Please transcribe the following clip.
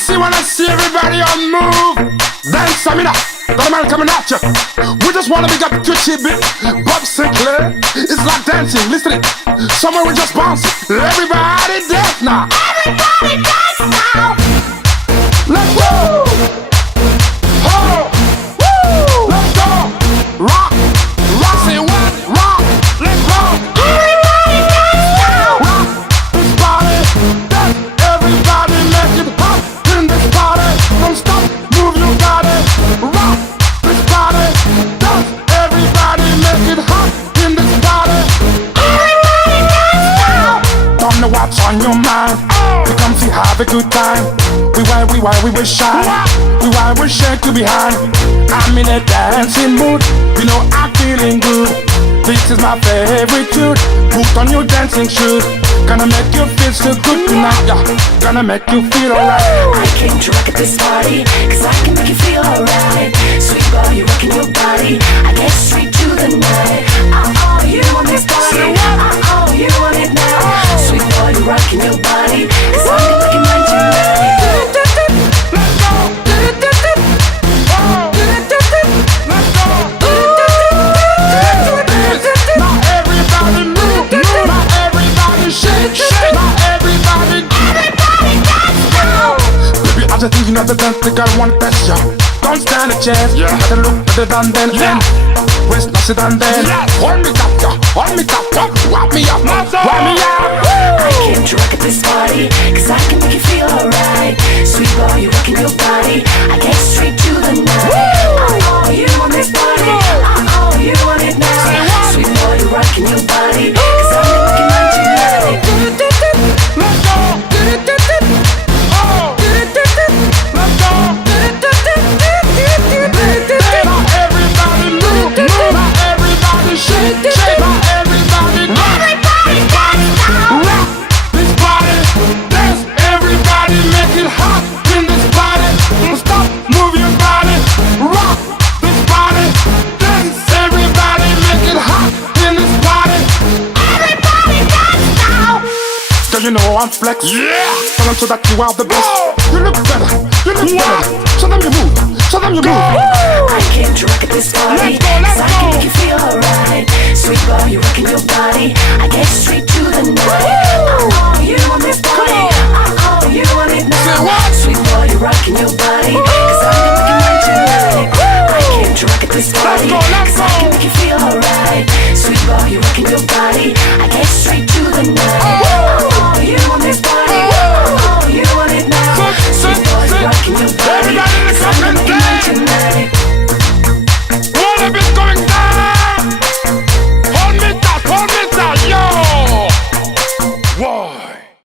See when I see everybody on move, dance a minute. Got a man coming at you. We just wanna big up Gucci bit. Bob Sinclair, it's like dancing. Listen it. Somewhere we just bouncing. Everybody dance now. Everybody dance now. Let's go. Oh, woo. Let's go. Rock, rock. Say what? Rock. Let's go. Everybody dance now. Rock this body, dance. Everybody make it hot. Don't stop, move your body, rock this body, dance, everybody make it hot in this body. Everybody dance now. Don't know what's on your mind. We come to have a good time. We will shine. We shake you behind. I'm in a dancing mood. You know I'm feeling good. This is my favorite tune. Put on your dancing shoes. Gonna make you feel so good tonight, yeah. Gonna make you feel alright. I came to rock at this party, cause I can make you feel alright. Sweet boy, you're rocking your body. I get straight to the night. Oh, you want this party. Oh, you want it now. Sweet boy, you're rocking your body, cause I can make you mine tonight. Let's go. Oh. Let's go. Now everybody move. Now everybody shake. Now everybody dance now. Baby, I just thinking of the dance, the girl want to test ya. Don't stand a chance. Better look better than them. West not sit down then. Hold me up, yeah. Hold me up, yeah. Wipe me up, wipe me up. I came to rock at this party, cause I can make you feel alright. Sweet boy, you're rocking your body. I get straight to the night. Oh, you want this party. Oh, you want it now. Sweet boy, you're rocking your body, cause I can make you mine tonight. Let's go. Oh. Let's go. Now everybody move. Now everybody shake. Now everybody dance now. Rock this body, dance. Everybody make it hot in this body. Don't stop, move your body. Rock this body, dance. Everybody make it hot in this body. Everybody dance now. Cause you know I'm flex. Tell them so that you are the best. You look better. You look better. Show them you move. Show them you move. I came to rock at this party, cause I can make you feel alright. Sweet boy, you're rocking your body. I get straight to the night.